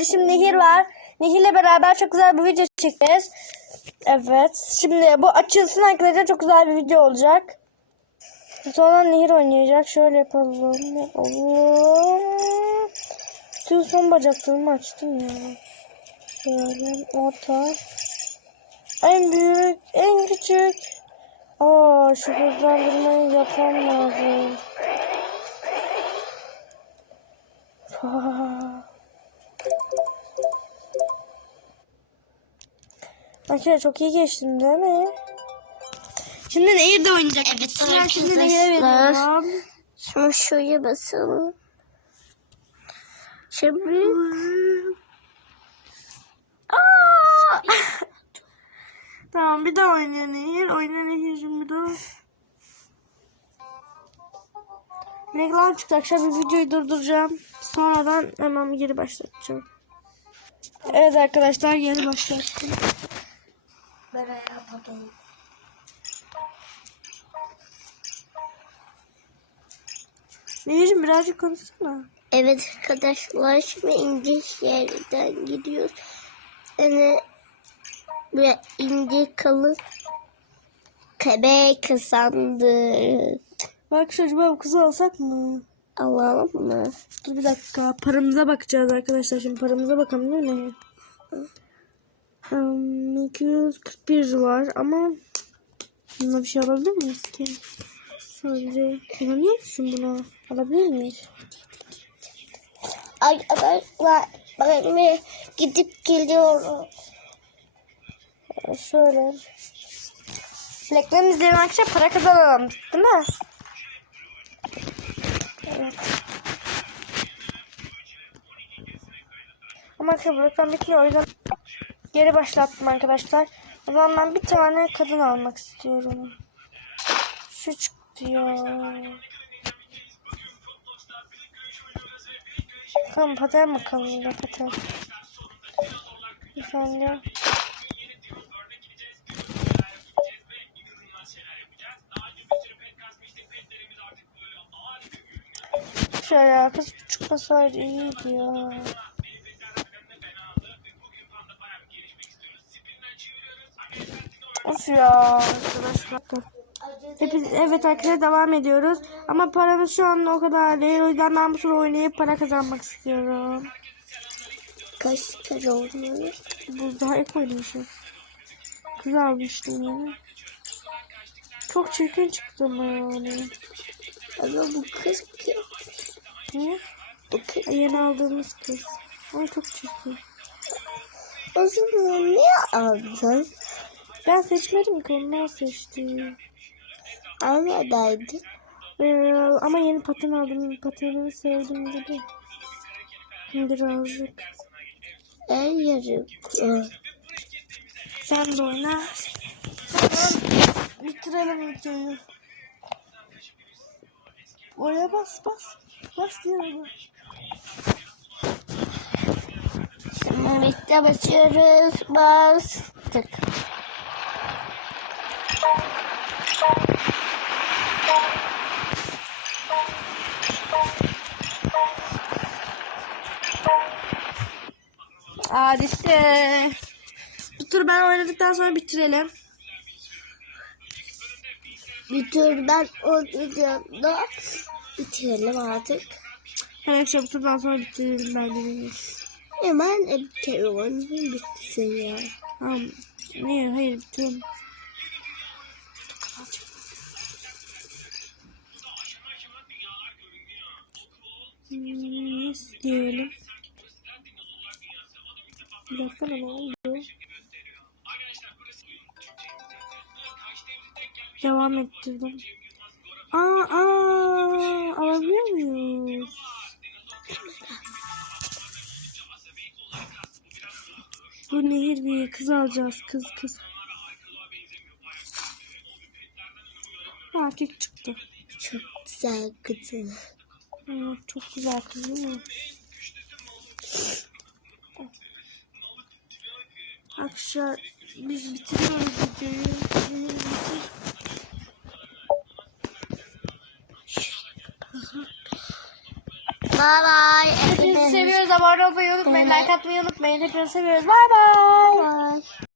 kardeşim Nehir var. Nehir'le beraber çok güzel bir video çekeceğiz. Evet. Şimdi bu açılsın arkadaşlar çok güzel bir video olacak. Sonra Nehir oynayacak. Şöyle yapalım. Yapalım. Tüm son bacaklarımı açtım ya. Şöyle orta. En büyük, en küçük. Aa şu hızlandırmayı yapmam lazım. Aa. Arkadaşlar çok iyi geçtim değil mi? Şimdi Nehir de oynayacak. Evet Ben şimdi Nehir'e veriyorum. Şimdi şuraya basalım. Şimdi... Aa! Tamam bir daha oynuyor Nehir. Oyna Nehir'cim bir daha. Reklam çıktı. Akşam bir videoyu durduracağım. Sonradan hemen geri başlatacağım. Evet arkadaşlar geri başlattım. Ben yapmadım. Nehir'cim birazcık konuşsana. Evet arkadaşlar şimdi İnce yerden gidiyoruz. Yani ve ince kalın kebe kazandı. Acaba bu kızı alsak mı? Alalım mı? Dur bir dakika. Paramıza bakacağız arkadaşlar. Şimdi paramıza bakalım değil mi? Um, 241 var ama buna bir şey alabilir miyiz ki? Sadece kullanıyor musun bunu? Alabilir miyiz? Arkadaşlar ben gidip geliyorum. Şöyle. Reklam akşam para kazanalım. Değil mi? Evet. Ama arkadaşlar reklam bitmiyor. O yüzden geri başlattım arkadaşlar. Ben bir tane kadın almak istiyorum. Şu çıktı ya. Bakalım paten bakalım de paten. Saniye. Şöyle kız çıkmasaydı iyiydi ya. Of ya arkadaşlar. Hepiniz, evet arkadaşlar devam ediyoruz. Ama paramız şu anda o kadar değil. O yüzden ben bu sıra oynayıp para kazanmak istiyorum. Kaç kere olmuyor? Bu daha ilk oynamışım. Kız almıştım yine. Çok çirkin çıktı ama yani. Ama bu kız ki. Niye? Bu kız. Yeni aldığımız kız. Ama çok çirkin. O zaman niye aldın? Ben seçmedim ki onlar seçti. Almadaydı. Ee, ama yeni paten aldım. Patenini sevdim dedi. Birazcık. El yarık. Sen de oyna. Bitirelim videoyu. Oraya bas bas. Bas diyorum. Şimdi birlikte basıyoruz. Bastık. Hadi işte. Bu tur ben oynadıktan sonra bitirelim. Bir turdan oynayacağım da bitirelim artık. Şu bu turdan sonra bitirelim bence. Hemen bir kere oynayayım bitsin ya. Tamam. Hayır hayır bitirelim. Hmm, Ne dakika ne oldu? Devam ettirdim. Aa, aa, alabiliyor muyuz? Bu nehir bir kız alacağız. Kız kız. Erkek çıktı. Çok güzel kızım. Aa, çok güzel kız değil mi? Arkadaşlar biz bitiriyoruz videoyu. Bitir. Bye bye. Sizi seviyoruz. Abone olmayı unutmayın. Like atmayı unutmayın. Hepinizi seviyoruz. Bay bay. Bye.